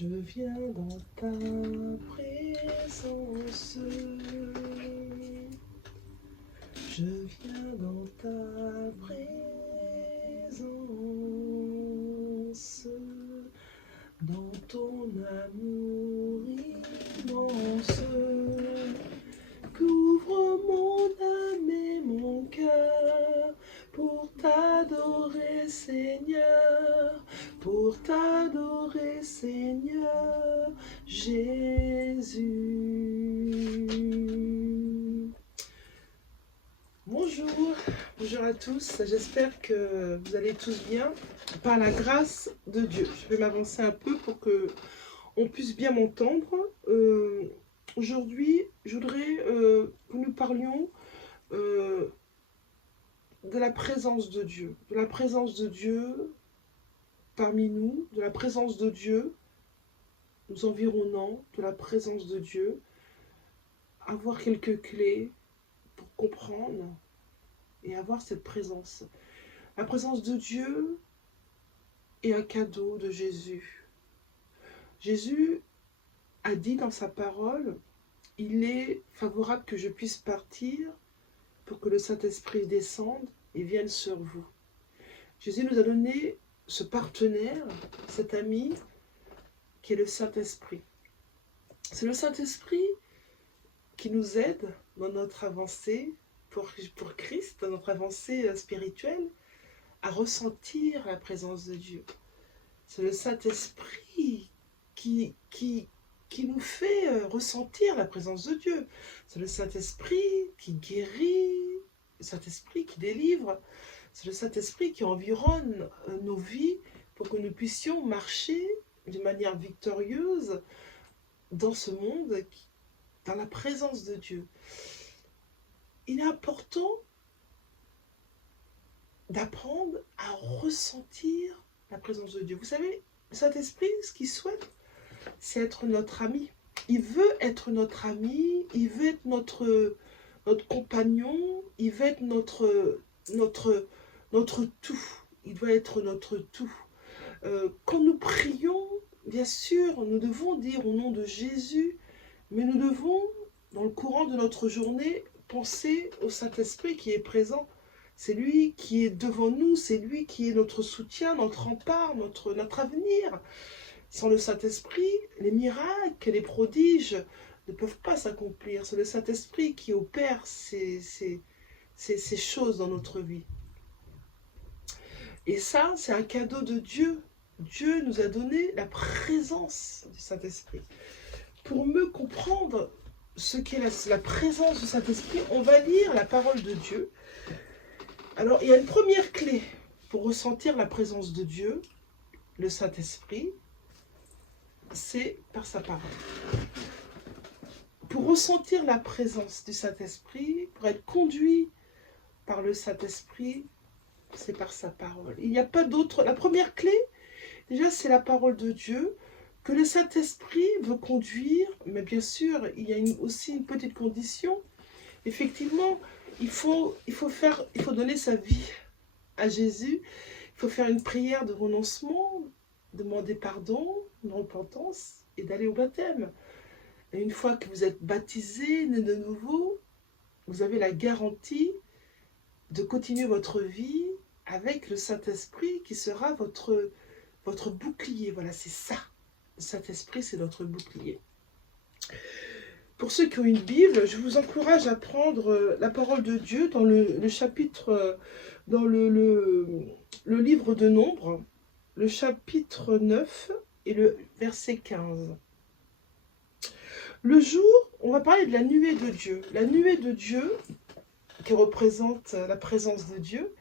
Je viens dans ta présence. Je viens dans ta présence. Dans ton amour immense. Qu'ouvre mon âme et mon cœur pour t'adorer, Seigneur. Pour t'adorer, Seigneur Jésus. Bonjour à tous, j'espère que vous allez tous bien, par la grâce de Dieu. Je vais m'avancer un peu pour que on puisse bien m'entendre. Aujourd'hui, je voudrais que nous parlions de la présence de Dieu, parmi nous, de la présence de Dieu nous environnant, de la présence de Dieu, avoir quelques clés pour comprendre et avoir cette présence. La présence de Dieu est un cadeau de Jésus. Jésus a dit dans sa parole, il est favorable que je puisse partir pour que le Saint-Esprit descende et vienne sur vous. Jésus nous a donné ce partenaire, cet ami, qui est le Saint-Esprit. C'est le Saint-Esprit qui nous aide dans notre avancée pour Christ, dans notre avancée spirituelle, à ressentir la présence de Dieu. C'est le Saint-Esprit qui nous fait ressentir la présence de Dieu. C'est le Saint-Esprit qui guérit, le Saint-Esprit qui délivre. C'est le Saint-Esprit qui environne nos vies pour que nous puissions marcher d'une manière victorieuse dans ce monde, dans la présence de Dieu. Il est important d'apprendre à ressentir la présence de Dieu. Vous savez, le Saint-Esprit, ce qu'il souhaite, c'est être notre ami. Il veut être notre ami, il veut être notre compagnon, il veut être notre tout. Il doit être notre tout. Quand nous prions, bien sûr, nous devons dire au nom de Jésus, mais nous devons, dans le courant de notre journée, penser au Saint-Esprit qui est présent. C'est lui qui est devant nous, c'est lui qui est notre soutien, notre rempart, notre avenir. Sans le Saint-Esprit, les miracles, les prodiges ne peuvent pas s'accomplir. C'est le Saint-Esprit qui opère ces choses dans notre vie. Et ça, c'est un cadeau de Dieu. Dieu nous a donné la présence du Saint-Esprit. Pour mieux comprendre ce qu'est la présence du Saint-Esprit, on va lire la parole de Dieu. Alors, il y a une première clé pour ressentir la présence de Dieu, le Saint-Esprit, c'est par sa parole. Pour ressentir la présence du Saint-Esprit, pour être conduit par le Saint-Esprit, c'est par sa parole. Il n'y a pas d'autre. La première clé, déjà, c'est la parole de Dieu, que le Saint-Esprit veut conduire, mais bien sûr, il y a aussi une petite condition. Effectivement, il faut donner sa vie à Jésus. Il faut faire une prière de renoncement, demander pardon, une repentance et d'aller au baptême. Et une fois que vous êtes baptisé, né de nouveau, vous avez la garantie de continuer votre vie avec le Saint-Esprit qui sera votre bouclier. Voilà, c'est ça. Le Saint-Esprit, c'est notre bouclier. Pour ceux qui ont une Bible, je vous encourage à prendre la parole de Dieu dans le chapitre, dans le livre de Nombres, le chapitre 9 et le verset 15. Le jour, on va parler de la nuée de Dieu. La nuée de Dieu, qui représente la présence de Dieu,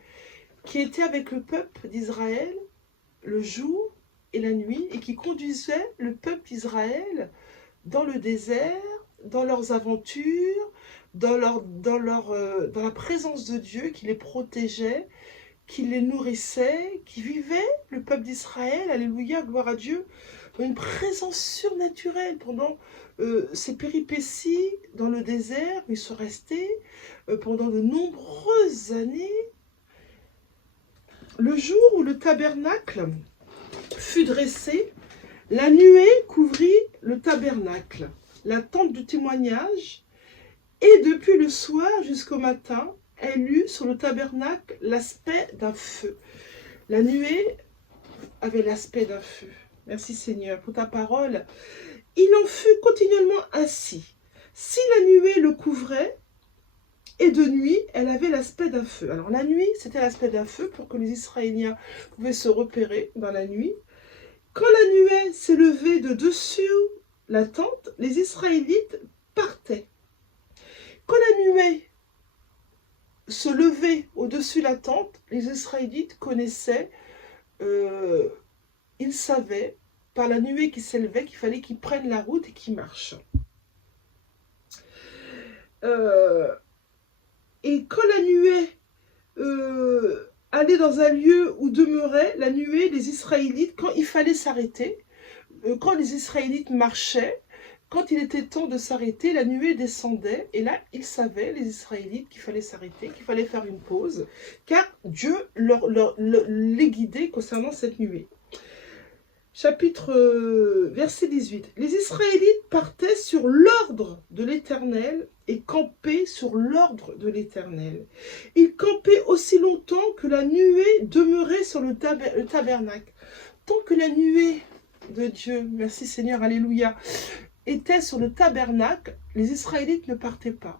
qui était avec le peuple d'Israël le jour et la nuit, et qui conduisait le peuple d'Israël dans le désert, dans leurs aventures, dans la présence de Dieu, qui les protégeait, qui les nourrissait, qui vivait, le peuple d'Israël, alléluia, gloire à Dieu, une présence surnaturelle pendant ces péripéties dans le désert. Ils sont restés pendant de nombreuses années. Le jour où le tabernacle fut dressé, La nuée couvrit le tabernacle, la tente du témoignage, et depuis le soir jusqu'au matin, elle eut sur le tabernacle l'aspect d'un feu. La nuée avait l'aspect d'un feu. Merci Seigneur pour ta parole. Il en fut continuellement ainsi. Si la nuée le couvrait, et de nuit, elle avait l'aspect d'un feu. Alors la nuit, c'était l'aspect d'un feu pour que les Israéliens pouvaient se repérer dans la nuit. Quand la nuée s'élevait de dessus la tente, les Israélites partaient. Quand la nuée se levait au-dessus de la tente, les Israélites connaissaient, ils savaient, par la nuée qui s'élevait, qu'il fallait qu'ils prennent la route et qu'ils marchent. Et quand la nuée allait dans un lieu où demeurait la nuée, les Israélites, quand il fallait s'arrêter, quand les Israélites marchaient, quand il était temps de s'arrêter, la nuée descendait, et là, ils savaient, les Israélites, qu'il fallait s'arrêter, qu'il fallait faire une pause, car Dieu les guidait concernant cette nuée. Verset 18. Les Israélites partaient sur l'ordre de l'Éternel et campaient sur l'ordre de l'Éternel. Ils campaient aussi longtemps que la nuée demeurait sur le tabernacle. Tant que la nuée de Dieu, merci Seigneur, alléluia, était sur le tabernacle, les Israélites ne partaient pas.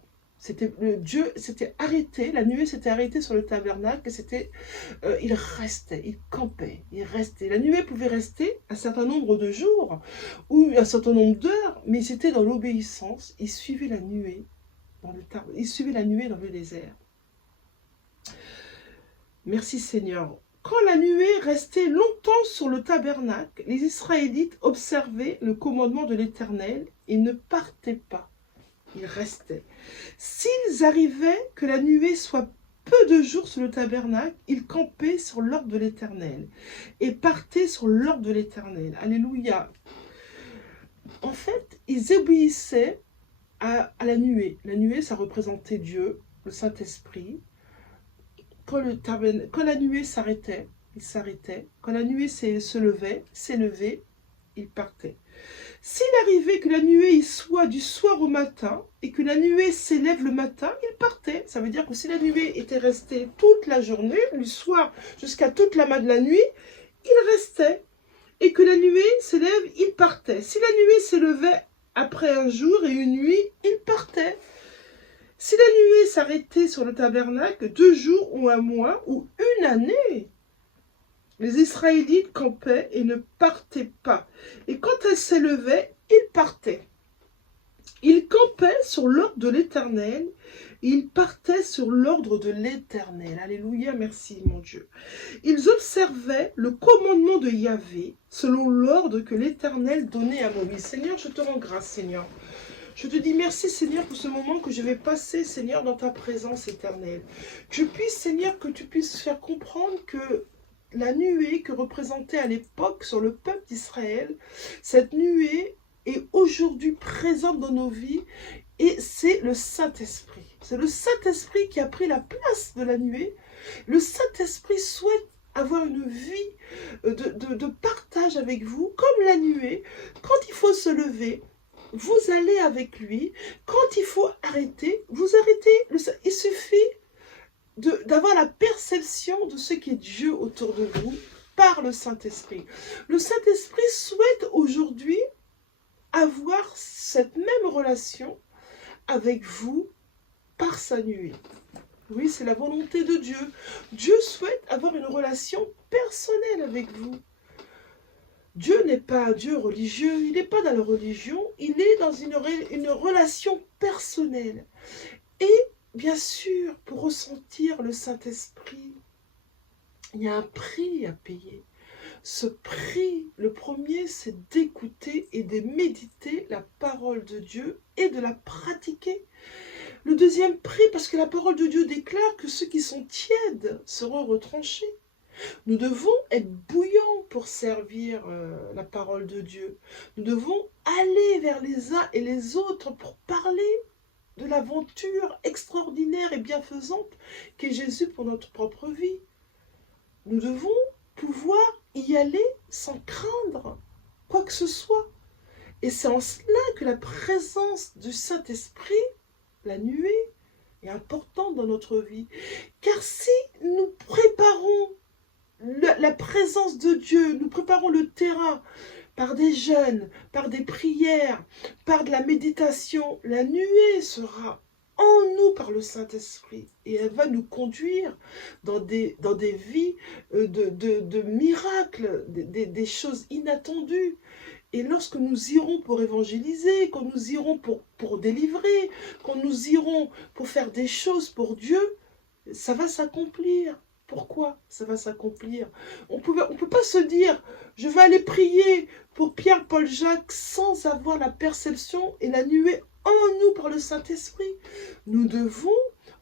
Dieu s'était arrêté, la nuée s'était arrêtée sur le tabernacle, et il restait, il campait, il restait. La nuée pouvait rester un certain nombre de jours ou un certain nombre d'heures, mais c'était dans l'obéissance. Il suivait la nuée dans le désert. Merci Seigneur. Quand la nuée restait longtemps sur le tabernacle, les Israélites observaient le commandement de l'Éternel et ne partaient pas. Ils restaient. S'ils arrivaient que la nuée soit peu de jours sur le tabernacle, ils campaient sur l'ordre de l'Éternel et partaient sur l'ordre de l'Éternel. Alléluia. En fait, ils obéissaient à la nuée. La nuée, ça représentait Dieu, le Saint-Esprit. Quand la nuée s'arrêtait, ils s'arrêtaient. Quand la nuée s'élevait, ils partaient. S'il arrivait que la nuée soit du soir au matin et que la nuée s'élève le matin, il partait. Ça veut dire que si la nuée était restée toute la journée, du soir jusqu'à toute la de la nuit, il restait. Et que la nuée s'élève, il partait. Si la nuée s'élevait après un jour et une nuit, il partait. Si la nuée s'arrêtait sur le tabernacle 2 jours ou un mois ou une année, les Israélites campaient et ne partaient pas. Et quand elle s'élevait, ils partaient. Ils campaient sur l'ordre de l'Éternel. Ils partaient sur l'ordre de l'Éternel. Alléluia, merci mon Dieu. Ils observaient le commandement de Yahvé selon l'ordre que l'Éternel donnait à Moïse. Seigneur, je te rends grâce, Seigneur. Je te dis merci, Seigneur, pour ce moment que je vais passer, Seigneur, dans ta présence éternelle. Que je puisse, Seigneur, que tu puisses faire comprendre que la nuée que représentait à l'époque sur le peuple d'Israël, cette nuée est aujourd'hui présente dans nos vies et c'est le Saint-Esprit. C'est le Saint-Esprit qui a pris la place de la nuée. Le Saint-Esprit souhaite avoir une vie de partage avec vous, comme la nuée. Quand il faut se lever, vous allez avec lui. Quand il faut arrêter, vous arrêtez. Il suffit d'avoir la perception de ce qui est Dieu autour de vous par le Saint-Esprit. Le Saint-Esprit souhaite aujourd'hui avoir cette même relation avec vous par sa nuée. Oui, c'est la volonté de Dieu. Dieu souhaite avoir une relation personnelle avec vous. Dieu n'est pas un Dieu religieux, il n'est pas dans la religion, il est dans une relation personnelle. Et bien sûr, pour ressentir le Saint-Esprit, il y a un prix à payer. Ce prix, le premier, c'est d'écouter et de méditer la parole de Dieu et de la pratiquer. Le deuxième prix, parce que la parole de Dieu déclare que ceux qui sont tièdes seront retranchés. Nous devons être bouillants pour servir la parole de Dieu. Nous devons aller vers les uns et les autres pour parler de l'aventure extraordinaire et bienfaisante qu'est Jésus pour notre propre vie. Nous devons pouvoir y aller sans craindre. quoi que ce soit. Et c'est en cela que la présence du Saint-Esprit, la nuée, est importante dans notre vie. Car si nous préparons la présence de Dieu, nous préparons le terrain par des jeûnes, par des prières, par de la méditation, la nuée sera en nous par le Saint-Esprit et elle va nous conduire dans des vies de miracles, des choses inattendues. Et lorsque nous irons pour évangéliser, quand nous irons pour délivrer, quand nous irons pour faire des choses pour Dieu, ça va s'accomplir. Pourquoi ça va s'accomplir? On peut pas se dire, je vais aller prier pour Pierre, Paul, Jacques sans avoir la perception et la nuée en nous par le Saint-Esprit. Nous devons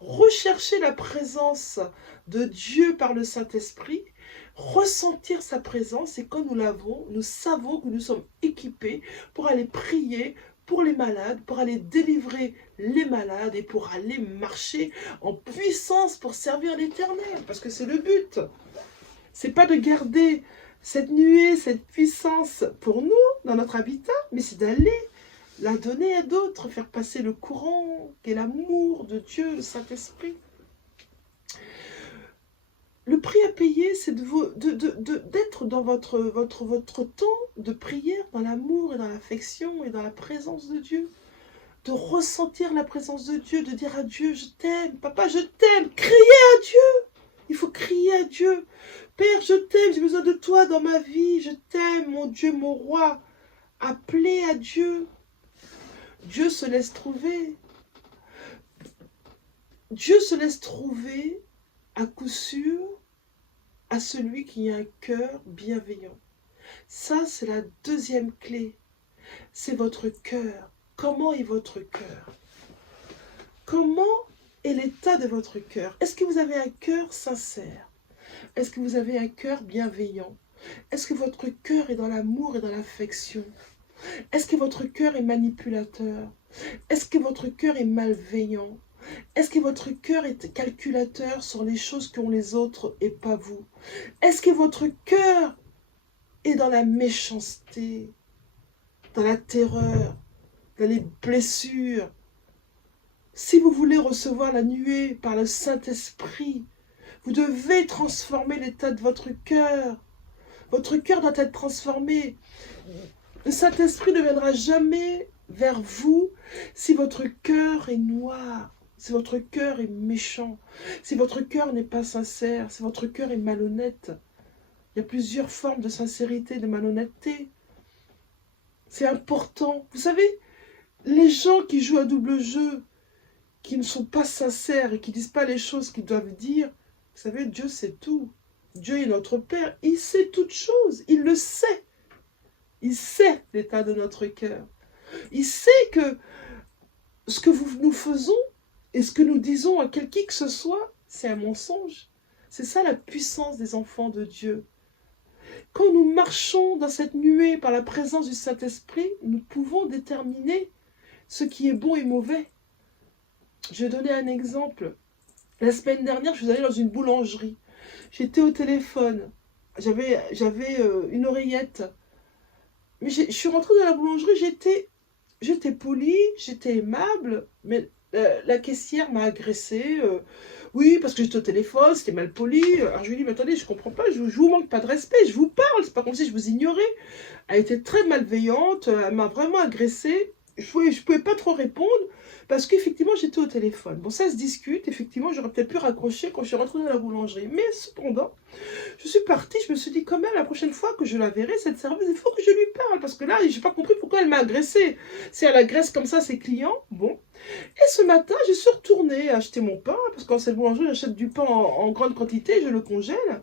rechercher la présence de Dieu par le Saint-Esprit, ressentir sa présence et quand nous l'avons, nous savons que nous sommes équipés pour aller prier pour les malades, pour aller délivrer les malades et pour aller marcher en puissance pour servir l'Éternel. Parce que c'est le but. C'est pas de garder cette nuée, cette puissance pour nous, dans notre habitat, mais c'est d'aller la donner à d'autres, faire passer le courant, qui est l'amour de Dieu, le Saint-Esprit. Le prix à payer, c'est d'être dans votre temps de prière, dans l'amour et dans l'affection et dans la présence de Dieu. De ressentir la présence de Dieu, de dire à Dieu, je t'aime, papa, je t'aime. Crier à Dieu. Il faut crier à Dieu. Père, je t'aime, j'ai besoin de toi dans ma vie. Je t'aime, mon Dieu, mon roi. Appelez à Dieu. Dieu se laisse trouver. Dieu se laisse trouver à coup sûr à celui qui a un cœur bienveillant. Ça, c'est la deuxième clé. C'est votre cœur. Comment est votre cœur? Comment est l'état de votre cœur? Est-ce que vous avez un cœur sincère? Est-ce que vous avez un cœur bienveillant? Est-ce que votre cœur est dans l'amour et dans l'affection? Est-ce que votre cœur est manipulateur? Est-ce que votre cœur est malveillant? Est-ce que votre cœur est calculateur sur les choses qu'ont les autres et pas vous? Est-ce que votre cœur est dans la méchanceté, dans la terreur, dans les blessures? Si vous voulez recevoir la nuée par le Saint-Esprit, vous devez transformer l'état de votre cœur. Votre cœur doit être transformé. Le Saint-Esprit ne viendra jamais vers vous si votre cœur est noir, si votre cœur est méchant, si votre cœur n'est pas sincère, si votre cœur est malhonnête. Il y a plusieurs formes de sincérité, de malhonnêteté. C'est important. Vous savez, les gens qui jouent à double jeu, qui ne sont pas sincères et qui ne disent pas les choses qu'ils doivent dire, vous savez, Dieu sait tout. Dieu est notre Père. Il sait toutes choses. Il le sait. Il sait l'état de notre cœur. Il sait que ce que nous faisons et ce que nous disons à qui que ce soit, c'est un mensonge. C'est ça la puissance des enfants de Dieu. Quand nous marchons dans cette nuée par la présence du Saint-Esprit, nous pouvons déterminer ce qui est bon et mauvais. Je vais donner un exemple. La semaine dernière, je suis allée dans une boulangerie. J'étais au téléphone. J'avais une oreillette. Mais je suis rentrée dans la boulangerie, j'étais polie, j'étais aimable, mais la caissière m'a agressée. Oui, parce que j'étais au téléphone, c'était mal poli. Alors je lui ai dit, mais attendez, je comprends pas, je vous manque pas de respect, je vous parle, c'est pas comme si je vous ignorais. Elle était très malveillante, elle m'a vraiment agressée. Je pouvais pas trop répondre parce qu'effectivement j'étais au téléphone. Bon, ça se discute, effectivement j'aurais peut-être pu raccrocher quand je suis rentrée dans la boulangerie. Mais cependant, je suis partie, je me suis dit quand même la prochaine fois que je la verrai, cette serveuse, il faut que je lui parle. Parce que là, j'ai pas compris pourquoi elle m'a agressée. Si elle agresse comme ça ses clients, bon. Et ce matin, je suis retournée acheter mon pain, parce qu'en cette boulangerie, j'achète du pain en grande quantité, je le congèle.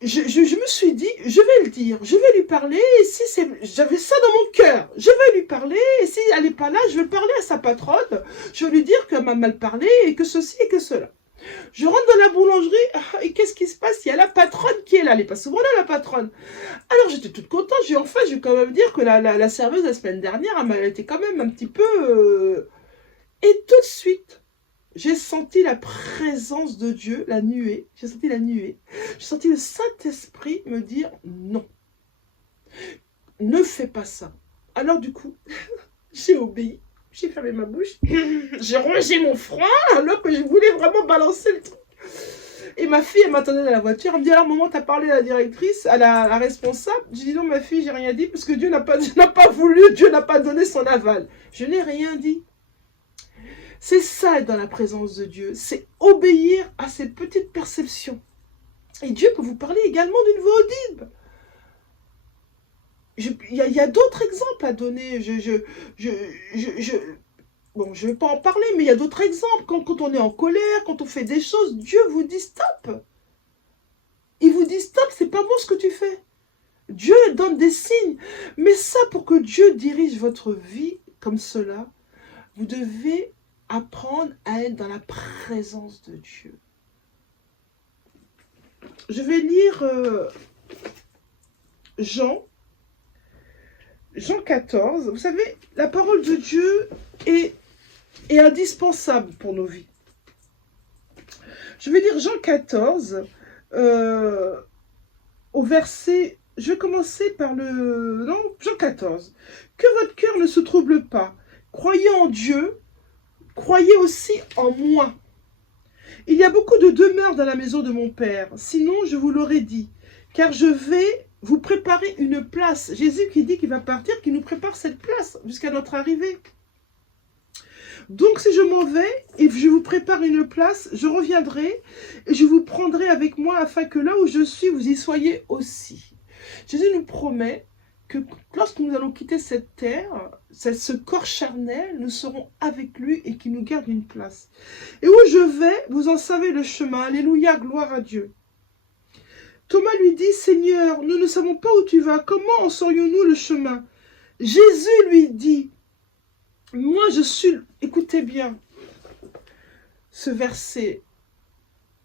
Je me suis dit, je vais le dire, je vais lui parler, et si j'avais ça dans mon cœur, je vais lui parler, et si elle n'est pas là, je vais parler à sa patronne, je vais lui dire qu'elle m'a mal parlé, et que ceci et que cela. Je rentre dans la boulangerie, et qu'est-ce qui se passe? Il y a la patronne qui est là, elle n'est pas souvent là, la patronne. Alors j'étais toute contente, je vais quand même dire que la serveuse la semaine dernière, elle était quand même un petit peu... Et tout de suite, j'ai senti la présence de Dieu, la nuée. J'ai senti la nuée. J'ai senti le Saint-Esprit me dire non. Ne fais pas ça. Alors du coup, j'ai obéi. J'ai fermé ma bouche. J'ai rongé mon front alors que je voulais vraiment balancer le truc. Et ma fille, elle m'attendait dans la voiture. Elle me dit, alors, maman, t'as parlé à la directrice, à la responsable? J'ai dit, non, ma fille, j'ai rien dit parce que Dieu n'a pas voulu, Dieu n'a pas donné son aval. Je n'ai rien dit. C'est ça, être dans la présence de Dieu. C'est obéir à ces petites perceptions. Et Dieu peut vous parler également d'une voix audible. Il y a d'autres exemples à donner. Bon, je ne vais pas en parler, mais il y a d'autres exemples. Quand on est en colère, quand on fait des choses, Dieu vous dit stop. Il vous dit stop, c'est pas bon ce que tu fais. Dieu donne des signes. Mais ça, pour que Dieu dirige votre vie comme cela, vous devez apprendre à être dans la présence de Dieu. Je vais lire Jean 14. Vous savez, la parole de Dieu est indispensable pour nos vies. Je vais lire Jean 14 au verset... Je vais commencer par Jean 14. Que votre cœur ne se trouble pas. Croyez en Dieu, croyez aussi en moi. Il y a beaucoup de demeures dans la maison de mon Père. Sinon, je vous l'aurais dit. Car je vais vous préparer une place. Jésus qui dit qu'il va partir, qui nous prépare cette place jusqu'à notre arrivée. Donc, si je m'en vais et je vous prépare une place, je reviendrai et je vous prendrai avec moi afin que là où je suis, vous y soyez aussi. Jésus nous promet que lorsque nous allons quitter cette terre, ce corps charnel, nous serons avec lui et qu'il nous garde une place. Et où je vais, vous en savez le chemin. Alléluia, gloire à Dieu. Thomas lui dit, Seigneur, nous ne savons pas où tu vas. Comment en saurions-nous le chemin? Jésus lui dit, moi je suis... Écoutez bien ce verset.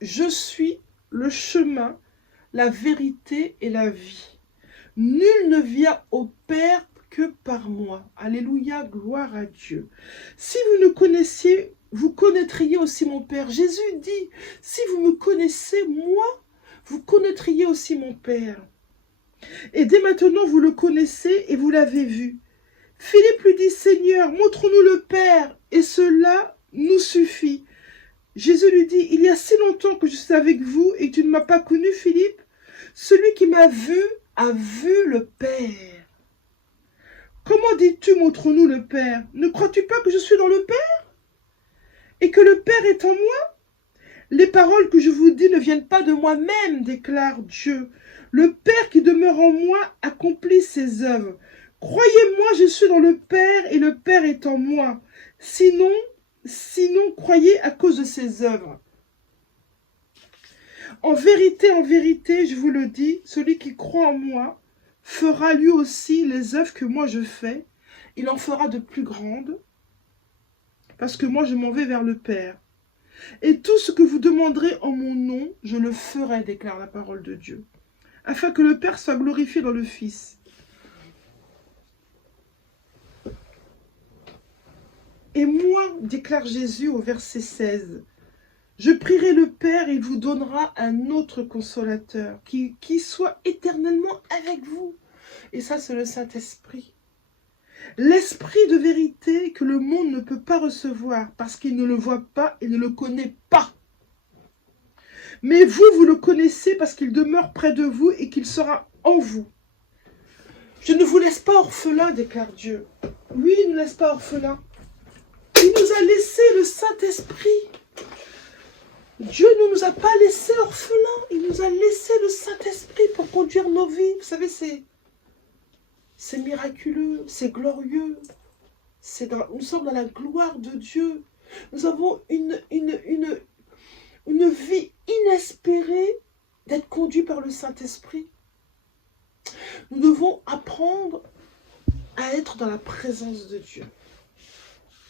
Je suis le chemin, la vérité et la vie. Nul ne vient au Père que par moi. Alléluia, gloire à Dieu. Si vous me connaissiez, vous connaîtriez aussi mon Père. Jésus dit, si vous me connaissez, moi, vous connaîtriez aussi mon Père. Et dès maintenant, vous le connaissez et vous l'avez vu. Philippe lui dit, Seigneur, montre-nous le Père, et cela nous suffit. Jésus lui dit, il y a si longtemps que je suis avec vous et que tu ne m'as pas connu, Philippe. Celui qui m'a vu a vu le Père. Comment dis-tu, montre-nous le Père? Ne crois-tu pas que je suis dans le Père? Et que le Père est en moi? Les paroles que je vous dis ne viennent pas de moi-même, déclare Dieu. Le Père qui demeure en moi accomplit ses œuvres. Croyez-moi, je suis dans le Père et le Père est en moi. Sinon, croyez à cause de ses œuvres. En vérité, je vous le dis, celui qui croit en moi fera lui aussi les œuvres que moi je fais. Il en fera de plus grandes, parce que moi je m'en vais vers le Père. Et tout ce que vous demanderez en mon nom, je le ferai, déclare la parole de Dieu, afin que le Père soit glorifié dans le Fils. Et moi, déclare Jésus au verset 16, je prierai le Père et il vous donnera un autre consolateur qui soit éternellement avec vous. Et ça, c'est le Saint-Esprit. L'Esprit de vérité que le monde ne peut pas recevoir parce qu'il ne le voit pas et ne le connaît pas. Mais vous, vous le connaissez parce qu'il demeure près de vous et qu'il sera en vous. Je ne vous laisse pas orphelins, déclare Dieu. Oui, il ne nous laisse pas orphelins. Il nous a laissé le Saint-Esprit. Dieu ne nous a pas laissés orphelins. Il nous a laissé le Saint-Esprit pour conduire nos vies. Vous savez, c'est miraculeux, c'est glorieux. Nous sommes dans la gloire de Dieu. Nous avons une vie inespérée d'être conduits par le Saint-Esprit. Nous devons apprendre à être dans la présence de Dieu,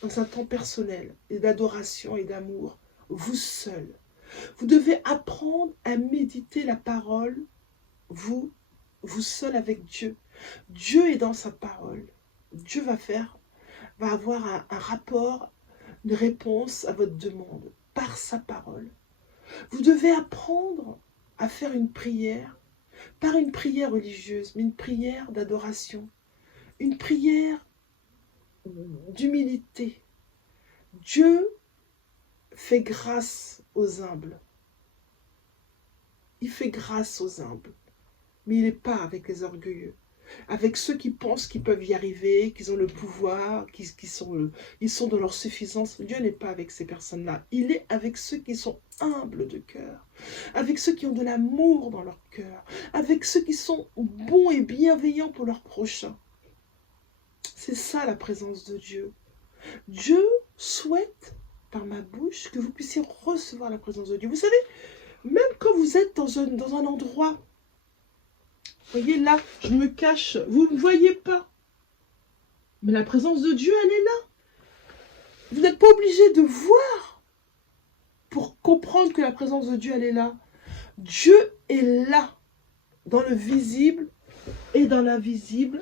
dans un temps personnel et d'adoration et d'amour, vous seul. Vous devez apprendre à méditer la parole, vous seul avec Dieu. Dieu est dans sa parole. Dieu va avoir un rapport, une réponse à votre demande par sa parole. Vous devez apprendre à faire une prière Pas une prière religieuse, mais une prière d'adoration. Une prière d'humilité. Dieu fait grâce aux humbles. Il fait grâce aux humbles. Mais il n'est pas avec les orgueilleux. Avec ceux qui pensent qu'ils peuvent y arriver, qu'ils ont le pouvoir, ils sont dans leur suffisance. Dieu n'est pas avec ces personnes-là. Il est avec ceux qui sont humbles de cœur, avec ceux qui ont de l'amour dans leur cœur, avec ceux qui sont bons et bienveillants pour leur prochain. C'est ça la présence de Dieu. Dieu souhaite, par ma bouche, que vous puissiez recevoir la présence de Dieu. Vous savez, même quand vous êtes dans un endroit, vous voyez là, je me cache, vous ne me voyez pas. Mais la présence de Dieu, elle est là. Vous n'êtes pas obligé de voir pour comprendre que la présence de Dieu, elle est là. Dieu est là, dans le visible et dans l'invisible.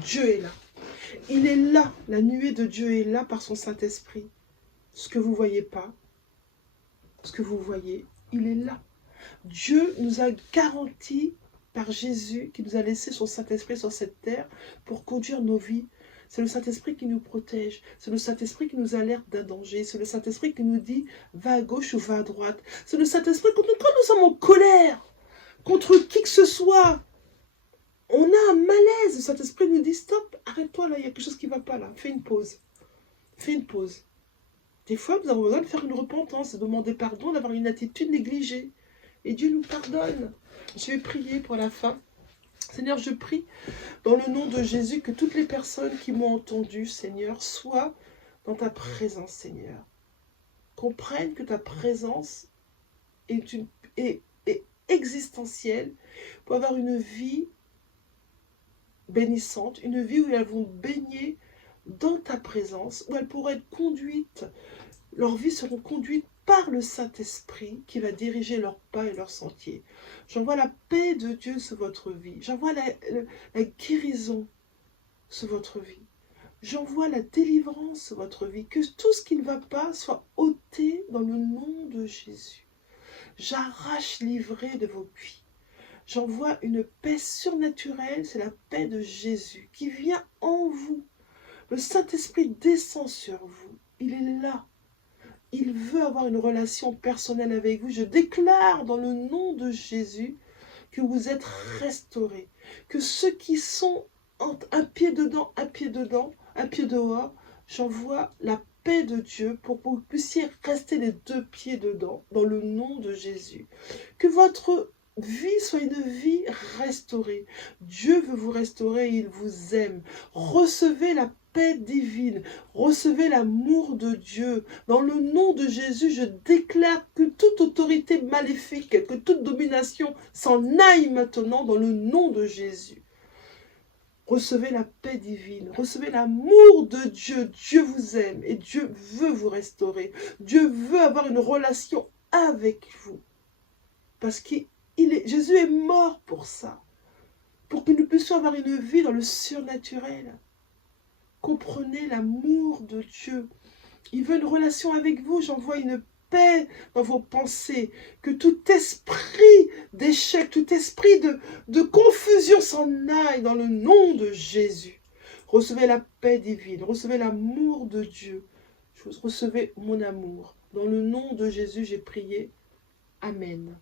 Dieu est là. Il est là, la nuée de Dieu est là par son Saint-Esprit. Ce que vous ne voyez pas, ce que vous voyez, il est là. Dieu nous a garanti par Jésus qui nous a laissé son Saint-Esprit sur cette terre pour conduire nos vies. C'est le Saint-Esprit qui nous protège. C'est le Saint-Esprit qui nous alerte d'un danger. C'est le Saint-Esprit qui nous dit va à gauche ou va à droite. C'est le Saint-Esprit quand nous sommes en colère contre qui que ce soit. On a un malaise. Le Saint-Esprit nous dit stop, arrête-toi là, il y a quelque chose qui ne va pas là. Fais une pause. Fais une pause. Des fois, nous avons besoin de faire une repentance, de demander pardon, d'avoir une attitude négligée. Et Dieu nous pardonne. Je vais prier pour la fin. Seigneur, je prie dans le nom de Jésus que toutes les personnes qui m'ont entendu, Seigneur, soient dans ta présence, Seigneur. Comprennent que ta présence est existentielle pour avoir une vie bénissante, une vie où elles vont baigner dans ta présence, où elles pourront être conduites, leurs vies seront conduites par le Saint-Esprit qui va diriger leurs pas et leurs sentiers. J'envoie la paix de Dieu sur votre vie. J'envoie la guérison sur votre vie. J'envoie la délivrance sur votre vie. Que tout ce qui ne va pas soit ôté dans le nom de Jésus. J'arrache l'ivrée de vos vies. J'envoie une paix surnaturelle, c'est la paix de Jésus qui vient en vous. Le Saint-Esprit descend sur vous. Il est là. Il veut avoir une relation personnelle avec vous. Je déclare dans le nom de Jésus que vous êtes restaurés. Que ceux qui sont un pied dedans, un pied dedans, un pied dehors, j'envoie la paix de Dieu pour que vous puissiez rester les deux pieds dedans, dans le nom de Jésus. Que votre vie soit une vie restaurée. Dieu veut vous restaurer, il vous aime. Recevez la paix divine, recevez l'amour de Dieu. Dans le nom de Jésus, je déclare que toute autorité maléfique, que toute domination s'en aille maintenant dans le nom de Jésus. Recevez la paix divine, recevez l'amour de Dieu. Dieu vous aime et Dieu veut vous restaurer. Dieu veut avoir une relation avec vous. Parce que Jésus est mort pour ça, pour que nous puissions avoir une vie dans le surnaturel. Comprenez l'amour de Dieu. Il veut une relation avec vous. J'envoie une paix dans vos pensées. Que tout esprit d'échec, tout esprit de confusion s'en aille dans le nom de Jésus. Recevez la paix divine. Recevez l'amour de Dieu. Recevez mon amour. Dans le nom de Jésus, j'ai prié. Amen.